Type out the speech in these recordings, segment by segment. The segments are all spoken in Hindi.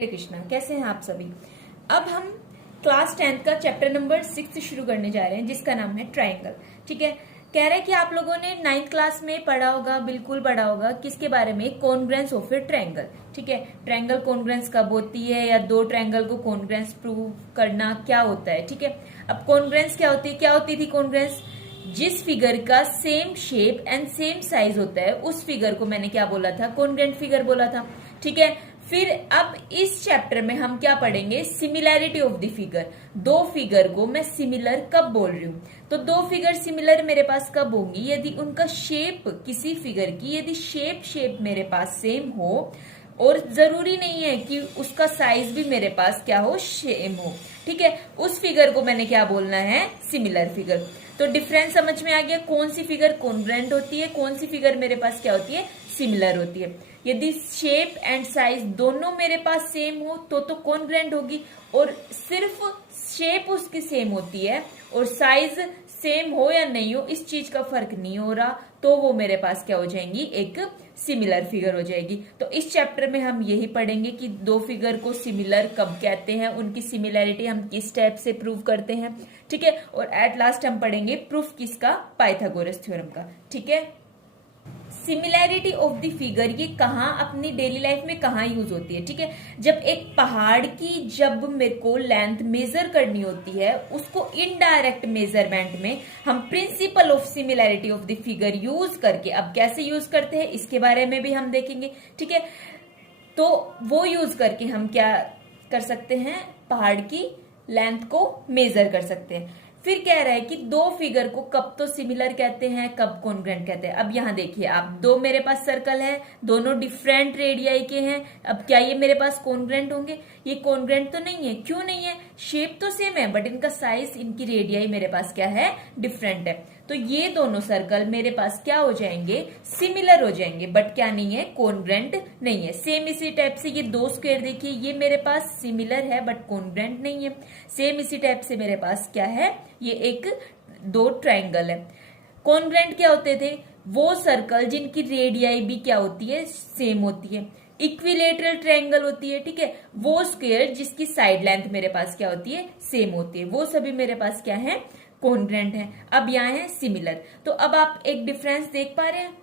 हरे कृष्णा। कैसे हैं आप सभी। अब हम क्लास 10th का चैप्टर नंबर 6 शुरू करने जा रहे हैं, जिसका नाम है ट्रायंगल। ठीक है, कह रहे हैं कि आप लोगों ने 9th क्लास में पढ़ा होगा, बिल्कुल पढ़ा होगा, किसके बारे में, कॉन्ग्रुएंस ऑफ ए ट्रायंगल। ठीक है, ट्रायंगल कॉन्ग्रुएंस कब होती है, या दो ट्रायंगल को कॉन्ग्रुएंस प्रूव करना क्या होता है। ठीक है, अब कॉन्ग्रुएंस क्या होती है, क्या होती थी कॉन्ग्रुएंस, जिस फिगर का same shape and same size होता है उस फिगर को मैंने क्या बोला था, कॉन्ग्रुएंट फिगर बोला था। ठीक है, फिर अब इस चैप्टर में हम क्या पढ़ेंगे, सिमिलैरिटी ऑफ द फिगर। दो फिगर को मैं सिमिलर कब बोल रही हूं, तो दो फिगर सिमिलर मेरे पास कब होंगी, यदि उनका शेप, किसी फिगर की यदि शेप मेरे पास सेम हो, और जरूरी नहीं है कि उसका साइज भी मेरे पास क्या हो, सेम हो। ठीक है, उस फिगर को मैंने क्या बोलना है, सिमिलर फिगर। तो डिफरेंस समझ में आ गया, कौन सी फिगर कॉन्ग्रुएंट होती है, कौन सी फिगर मेरे पास क्या होती है, सिमिलर होती है। यदि शेप एंड साइज दोनों मेरे पास सेम हो तो कॉन्ग्रुएंट होगी, और सिर्फ शेप उसकी सेम होती है और साइज सेम हो या नहीं हो इस चीज का फर्क नहीं हो रहा, तो वो मेरे पास क्या हो जाएंगी, एक सिमिलर फिगर हो जाएगी। तो इस चैप्टर में हम यही पढ़ेंगे कि दो फिगर को सिमिलर कब कहते हैं, उनकी सिमिलैरिटी हम किस टाइप से प्रूव करते हैं। ठीक है, और एट लास्ट हम पढ़ेंगे प्रूफ किसका, पाइथागोरस थ्योरम का। ठीक है, सिमिलैरिटी ऑफ द फिगर ये कहाँ अपनी डेली लाइफ में कहाँ यूज होती है। ठीक है, जब एक पहाड़ की जब मेरे को लेंथ मेजर करनी होती है, उसको इनडायरेक्ट मेजरमेंट में हम principle of similarity of the figure use करके, अब कैसे यूज करते हैं इसके बारे में भी हम देखेंगे। ठीक है, तो वो यूज करके हम क्या कर सकते हैं, पहाड़ की लेंथ को मेजर कर सकते हैं। फिर कह रहा है कि दो फिगर को कब तो सिमिलर कहते हैं, कब कॉन्ग्रुएंट कहते हैं। अब यहां देखिए आप, दो मेरे पास सर्कल है, दोनों डिफरेंट रेडियाई के हैं। अब क्या ये मेरे पास कॉन्ग्रुएंट होंगे, ये कॉन्ग्रुएंट तो नहीं है। क्यों नहीं है, शेप तो सेम है बट इनका साइज, इनकी रेडियाई मेरे पास क्या है, डिफरेंट है। तो ये दोनों सर्कल मेरे पास क्या हो जाएंगे, सिमिलर हो जाएंगे, बट क्या नहीं है, कॉन्ग्रुएंट नहीं है। सेम इसी टाइप से ये दो स्क्वायर देखिए, ये मेरे पास सिमिलर है बट कॉन्ग्रुएंट नहीं है। सेम इसी टाइप से मेरे पास क्या है, ये एक दो ट्रायंगल है। कॉन्ग्रुएंट क्या होते थे, वो सर्कल जिनकी रेडियाई भी क्या होती है, सेम होती है। इक्विलेटरल ट्रायंगल होती है। ठीक है, वो स्क्वायर जिसकी साइड लेंथ मेरे पास क्या होती है, सेम होती है, वो सभी मेरे पास क्या है, कॉन्ग्रुएंट है। अब यहाँ है सिमिलर। तो अब आप एक डिफरेंस देख पा रहे हैं,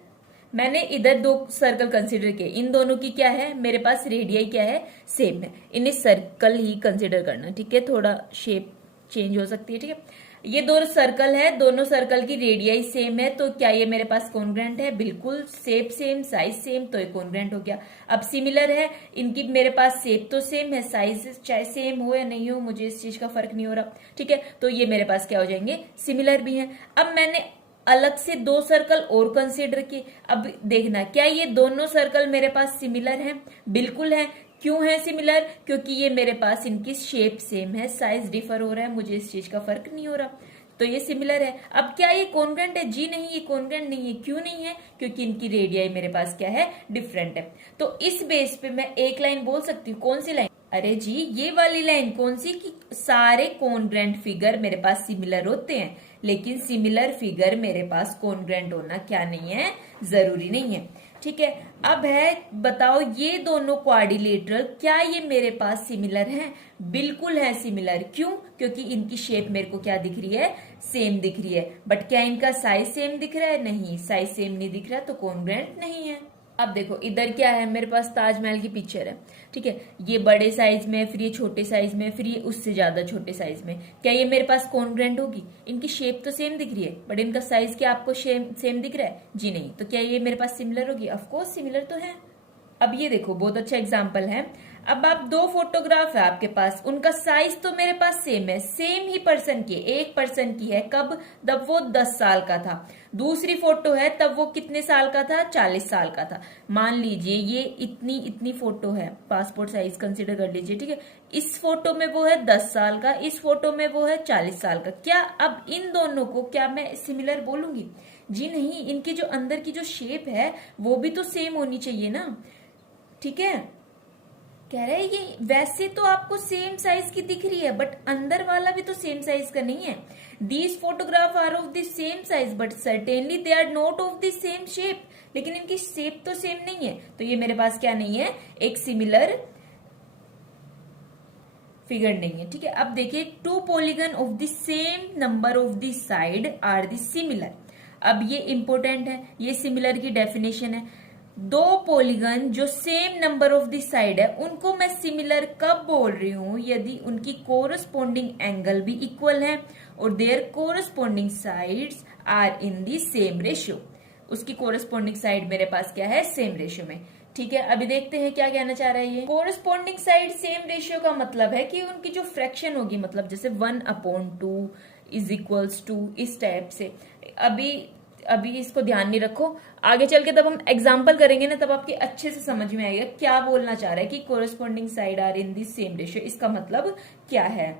मैंने इधर दो सर्कल कंसिडर किए, इन दोनों की क्या है, मेरे पास रेडियाई क्या है, सेम है। इन्हें सर्कल ही कंसिडर करना। ठीक है, थोड़ा शेप चेंज हो सकती है। ठीक है, ये दो सर्कल है, दोनों सर्कल की रेडियाई सेम है, तो क्या ये मेरे पास कॉन्ग्रुएंट है, बिल्कुल। शेप सेम, साइज सेम, तो ये कॉन्ग्रुएंट हो गया। अब सिमिलर है, इनकी मेरे पास शेप तो सेम है, साइज चाहे सेम हो या नहीं हो, मुझे इस चीज का फर्क नहीं हो रहा। ठीक है, तो ये मेरे पास क्या हो जाएंगे, सिमिलर भी है। अब मैंने अलग से दो सर्कल और कंसीडर किए। अब देखना, क्या ये दोनों सर्कल मेरे पास सिमिलर हैं, बिल्कुल है। क्यों है सिमिलर, क्योंकि ये मेरे पास इनकी शेप सेम है, साइज डिफर हो रहा है, मुझे इस चीज का फर्क नहीं हो रहा, तो ये सिमिलर है। अब क्या ये कॉन्ग्रुएंट है, जी नहीं, ये कॉन्ग्रुएंट नहीं है। क्यों नहीं है, क्योंकि इनकी रेडियाई मेरे पास क्या है, डिफरेंट है। तो इस बेस पे मैं एक लाइन बोल सकती हूँ, कौन सी लाइन, अरे जी ये वाली लाइन, कौन सी, कि सारे कॉन्ग्रुएंट फिगर मेरे पास सिमिलर होते हैं, लेकिन सिमिलर फिगर मेरे पास कॉन्ग्रुएंट होना क्या नहीं है, जरूरी नहीं है। ठीक है, अब है बताओ, ये दोनों क्वाड्रिलेटरल क्या ये मेरे पास सिमिलर हैं, बिल्कुल है सिमिलर। क्यों, क्योंकि इनकी शेप मेरे को क्या दिख रही है, सेम दिख रही है, बट क्या इनका साइज सेम दिख रहा है, नहीं, साइज सेम नहीं दिख रहा, तो कॉन्ग्रुएंट नहीं है। अब देखो इधर क्या है, मेरे पास ताजमहल की पिक्चर है। ठीक है, ये बड़े साइज में, फिर ये छोटे साइज में, फिर ये उससे ज्यादा छोटे साइज में, क्या ये मेरे पास कॉन्ग्रुएंट होगी, इनकी शेप तो सेम दिख रही है बट इनका साइज क्या आपको सेम दिख रहा है, जी नहीं, तो क्या ये मेरे पास सिमिलर होगी, ऑफकोर्स सिमिलर तो है। अब ये देखो, बहुत अच्छा एग्जाम्पल है। अब आप दो फोटोग्राफ है आपके पास, उनका साइज तो मेरे पास सेम है, सेम ही पर्सन की, एक पर्सन की है, कब, जब वो 10 साल का था। दूसरी फोटो है तब वो कितने साल का था, 40 साल का था। मान लीजिए ये इतनी फोटो है, पासपोर्ट साइज कंसिडर कर लीजिए। ठीक है, इस फोटो में वो है 10 साल का, इस फोटो में वो है 40 साल का। क्या अब इन दोनों को क्या मैं सिमिलर बोलूंगी, जी नहीं, इनकी जो अंदर की जो शेप है वो भी तो सेम होनी चाहिए ना। ठीक है, कह रहे हैं ये वैसे तो आपको सेम साइज की दिख रही है बट अंदर वाला भी तो सेम साइज का नहीं है। These photograph are of the same size but certainly they are not of the same shape, लेकिन इनकी शेप तो सेम नहीं है, तो ये मेरे पास क्या नहीं है, एक सिमिलर फिगर नहीं है, ठीक है। अब देखिए, two polygon of the same number of the side are the similar. अब ये इंपॉर्टेंट है, ये सिमिलर की डेफिनेशन है। दो पॉलीगन जो same number of the side है, उनको मैं सिमिलर कब बोल रही हूं? यदि उनकी कोरस्पॉन्डिंग एंगल भी इक्वल है और their corresponding sides are in the same ratio. उसकी कोरस्पॉन्डिंग साइड मेरे पास क्या है? सेम रेशियो में, ठीक है। अभी देखते हैं क्या कहना चाह रहा है ये। कोरस्पॉन्डिंग साइड सेम रेशियो का मतलब है कि उनकी जो फ्रैक्शन होगी, मतलब जैसे 1/2 इज इक्वल्स टू, इस टाइप से। अभी इसको ध्यान नहीं रखो, आगे चल के तब हम एग्जाम्पल करेंगे ना, तब आपके अच्छे से समझ में आएगा क्या बोलना चाह रहा है कि corresponding side are in the same ratio, इसका मतलब क्या है।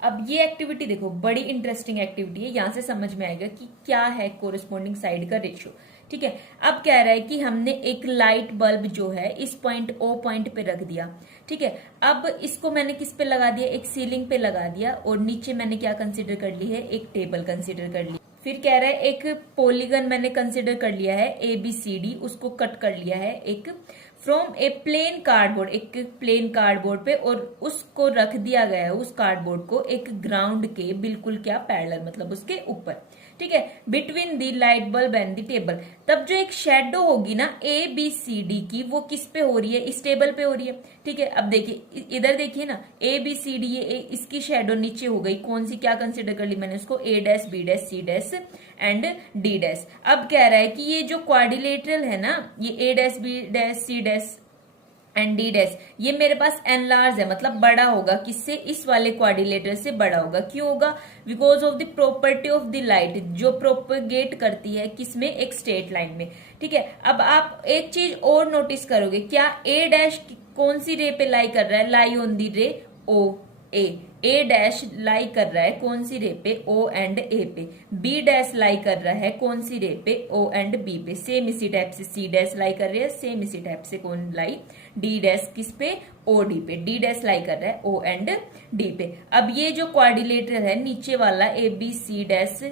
अब ये एक्टिविटी देखो, बड़ी इंटरेस्टिंग एक्टिविटी है, यहां से समझ में आएगा कि क्या है कोरस्पॉन्डिंग साइड का रेशियो, ठीक है। अब कह रहा है कि हमने एक लाइट बल्ब जो है इस पॉइंट ओ पॉइंट पे रख दिया, ठीक है। अब इसको मैंने किस पे लगा दिया? एक सीलिंग पे लगा दिया, और नीचे मैंने क्या कंसिडर कर ली है? एक टेबल कंसिडर कर ली। फिर कह रहा है एक पॉलीगन मैंने कंसिडर कर लिया है ABCD, उसको कट कर लिया है एक फ्रॉम ए प्लेन कार्डबोर्ड, एक प्लेन कार्डबोर्ड पे, और उसको रख दिया गया है, उस कार्डबोर्ड को एक ग्राउंड के बिल्कुल क्या पैरेलल, मतलब उसके ऊपर, ठीक है, between the light bulb and the table. तब जो एक शेडो होगी ना ABCD की, वो किस पे हो रही है? इस टेबल पे हो रही है, ठीक है। अब देखिए इधर देखिए ना, ABCD, ये इसकी शेडो नीचे हो गई, कौन सी? क्या कंसिडर कर ली मैंने उसको? A dash B dash C dash and D dash. अब कह रहा है कि ये जो क्वाड्रिलेटरल है ना, ये A dash B dash C dash and D dash, ये मेरे पास एनलार्ज है, मतलब बड़ा होगा। किससे? इस वाले क्वाड्रिलेटर से बड़ा होगा। क्यों होगा? Because of the property of the light, जो प्रोपगेट करती है किसमें? एक स्ट्रेट लाइन में, ठीक है। अब आप एक चीज और नोटिस करोगे, क्या A डैश कौन सी रे पे लाई कर रहा है? लाई ऑन दी रे OA। A डैश लाई कर रहा है कौन सी रे पे? O एंड A पे। B डैश लाई कर रहा है कौन सी रे पे? O एंड B पे। सेम इसी टाइप से C डैश लाई कर रही है, सेम इसी टाइप से कौन लाई? D डैश किस पे? OD पे। D डैश लाई कर रहा है O एंड D पे। अब ये जो क्वाड्रिलेटरल है नीचे वाला ABC डैश,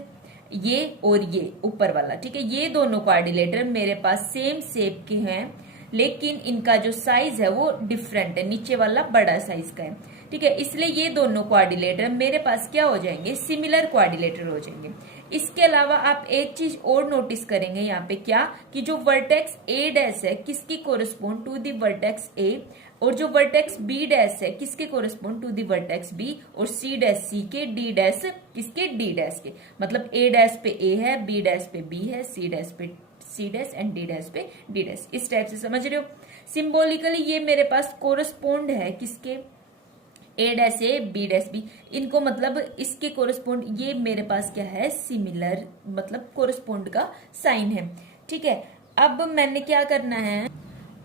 ये और ये ऊपर वाला, ठीक है, ये दोनों क्वाड्रिलेटर मेरे पास सेम शेप के हैं, लेकिन इनका जो साइज है वो डिफरेंट है, नीचे वाला बड़ा साइज का है, ठीक है। इसलिए ये दोनों क्वाड्रिलेटर मेरे पास क्या हो जाएंगे? सिमिलर क्वाड्रिलेटर हो जाएंगे। इसके अलावा आप एक चीज और नोटिस करेंगे यहाँ पे, क्या कि जो वर्टेक्स A डैश है किसकी कोरिस्पोंड टू दी वर्टेक्स A, और जो वर्टेक्स B डैश है किसके कोरिस्पोंड टू दी वर्टेक्स B, और C डैश C के, D डैश किसके? D डैश के। मतलब A डैश पे A है, B डैश पे B है, C डैश पे C dash and D dash पे D डैश। इस टाइप से समझ रहे हो? सिंबॉलिकली ये मेरे पास कोरिस्पोंड है किसके? A dash A, B dash B, इनको मतलब इसके कोरिस्पोंड, ये मेरे पास क्या है? सिमिलर, मतलब कोरिस्पोंड का साइन है, ठीक है। अब मैंने क्या करना है,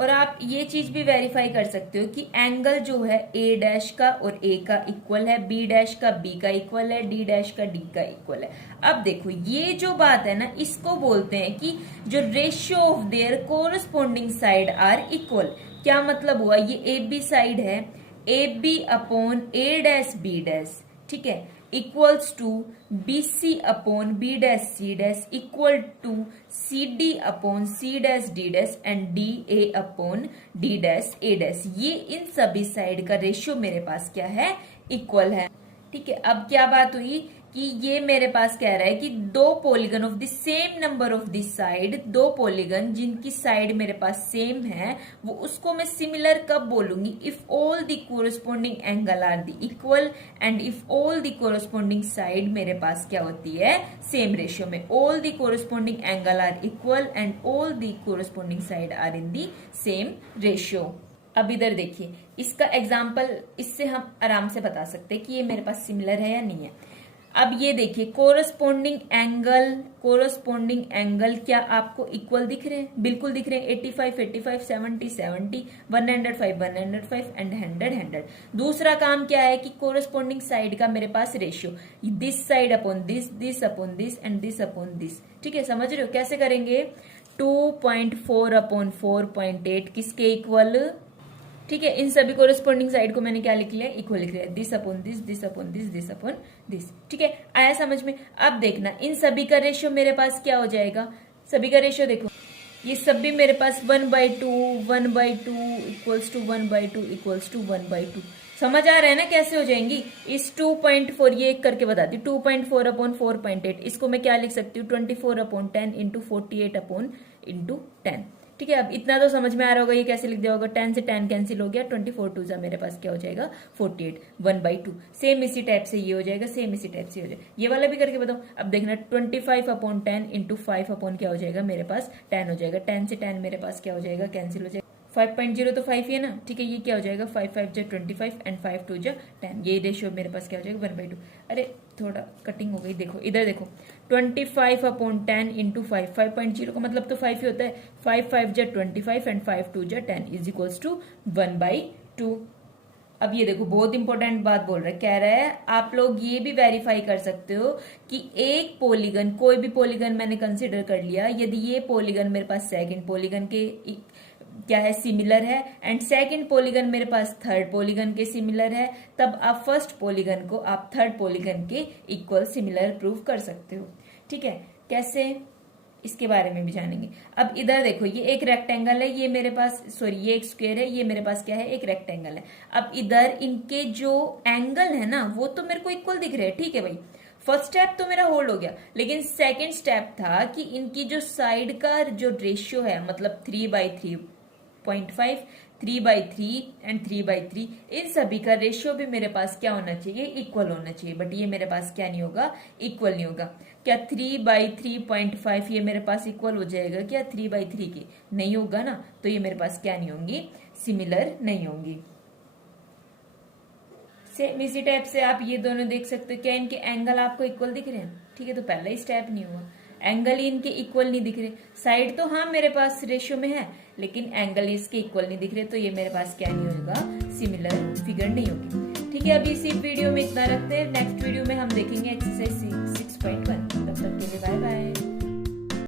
और आप ये चीज भी वेरीफाई कर सकते हो कि एंगल जो है A डैश का और A का इक्वल है, B डैश का B का इक्वल है, D डैश का D का इक्वल है। अब देखो ये जो बात है ना, इसको बोलते हैं कि जो ratio of their corresponding side are equal. क्या मतलब हुआ? ये AB साइड है, AB upon A dash B dash, ठीक है, equals to BC upon B dash C dash, equal to CD upon C dash D dash and DA upon D dash A dash. ये इन सभी साइड का रेशियो मेरे पास क्या है? इक्वल है, ठीक है। अब क्या बात हुई कि ये मेरे पास कह रहा है कि दो polygon of the same number of the side, दो पॉलीगन जिनकी साइड मेरे पास सेम है, वो उसको मैं सिमिलर कब बोलूंगी? If all the corresponding angle are the equal and if all the corresponding side मेरे पास क्या होती है? सेम रेशियो में। All the corresponding angle are equal and all the corresponding side are in the same ratio. अब इधर देखिए, इसका एग्जाम्पल, इससे हम आराम से बता सकते हैं कि ये मेरे पास सिमिलर है या नहीं है। अब ये देखिए, कोरस्पॉन्डिंग एंगल क्या आपको इक्वल दिख रहे हैं? बिल्कुल दिख रहे हैं। 85 85 70 70 105 105 एंड 100 100। दूसरा काम क्या है कि कोरस्पॉन्डिंग साइड का मेरे पास ratio, this side upon this upon this and this upon this, ठीक है। समझ रहे हो कैसे करेंगे? 2.4 अपॉन 4.8 किसके इक्वल, ठीक है। इन सभी कोरस्पॉन्डिंग साइड को मैंने क्या लिख लिया? इक्वल लिख लिया, this upon this, this upon this, this upon this, ठीक है। आया समझ में? अब देखना इन सभी का रेशियो मेरे पास क्या हो जाएगा? सभी का रेशियो देखो, ये सब भी मेरे पास 1/2 1/2 इक्वल्स टू 1/2 इक्वल्स टू 1/2। समझ आ रहा है ना कैसे हो जाएंगी। इस 2.4 ये एक करके बताती हूँ, 2.4 अपॉन 4.8 इसको मैं क्या लिख सकती हूँ 24 अपॉन 10 इंटू 48 अपॉन इंटू 10। ठीक है, अब इतना तो समझ में आ रहा होगा ये कैसे लिख दिया होगा। 10 से 10 कैंसिल हो गया, 24 2 जा मेरे पास क्या हो जाएगा 48 1/2। सेम इसी टाइप से ये हो जाएगा, सेम इसी टाइप से हो जाएगा। ये वाला भी करके बताओ। अब देखना 25 अपॉन 10 इंटू 5 अपॉन क्या हो जाएगा मेरे पास 10 हो जाएगा। 10 से 10 मेरे पास क्या हो जाएगा कैंसिल हो जाएगा। 5.0 तो 5 ही है ना। ठीक है, ये क्या हो जाएगा 5 5 जा 25 एंड 5 2 जा 10। ये रेशियो मेरे पास क्या हो जाएगा 1/2। अरे थोड़ा कटिंग हो गई, देखो इधर देखो 25 अपॉन 10 इंटू 5। 5.0 का मतलब तो 5 ही होता है। 5 5 जा 25 एंड 5 2 जा 10 इज इक्वल्स टू 1/2। अब ये देखो बहुत इंपॉर्टेंट बात बोल रहा है, कह रहा है आप लोग ये भी वेरीफाई कर सकते हो कि एक पॉलीगन, कोई भी पॉलीगन मैंने कंसिडर कर लिया, यदि ये पॉलीगन मेरे पास सेकंड पॉलीगन के क्या है सिमिलर है एंड सेकंड पॉलीगन मेरे पास थर्ड पॉलीगन के सिमिलर है, तब आप फर्स्ट पॉलीगन को आप थर्ड पॉलीगन के इक्वल सिमिलर प्रूव कर सकते हो। ठीक है, कैसे इसके बारे में भी जानेंगे। अब इधर देखो ये एक रेक्टेंगल है, ये मेरे पास सॉरी ये एक स्क्वायर है, ये मेरे पास क्या है एक रेक्टेंगल है। अब इधर इनके जो एंगल है ना वो तो मेरे को इक्वल दिख रहे हैं। ठीक है भाई, फर्स्ट स्टेप तो मेरा होल्ड हो गया, लेकिन सेकेंड स्टेप था कि इनकी जो साइड का जो रेशियो है मतलब 3/3.5 3/3 एंड 3/3 इन सभी का रेशियो भी मेरे पास क्या होना चाहिए इक्वल होना चाहिए। बट ये मेरे पास क्या नहीं होगा इक्वल नहीं होगा। क्या 3/3.5 ये मेरे पास इक्वल हो जाएगा क्या 3/3 के? नहीं होगा ना, तो ये मेरे पास क्या नहीं होंगी सिमिलर नहीं होंगी। सेम इसी टाइप से आप ये दोनों देख सकते हो, क्या इनके एंगल आपको इक्वल दिख रहे हैं? ठीक है, तो पहला ही स्टेप नहीं हुआ, एंगल ही इनके इक्वल नहीं दिख रहे। साइड तो हाँ मेरे पास रेशियो में है, लेकिन एंगल इसके इक्वल नहीं दिख रहे, तो ये मेरे पास क्या नहीं होगा सिमिलर फिगर नहीं होगी। ठीक है, अभी इसी वीडियो में इतना रखते हैं। नेक्स्ट वीडियो में हम देखेंगे एक्सरसाइज 6.1।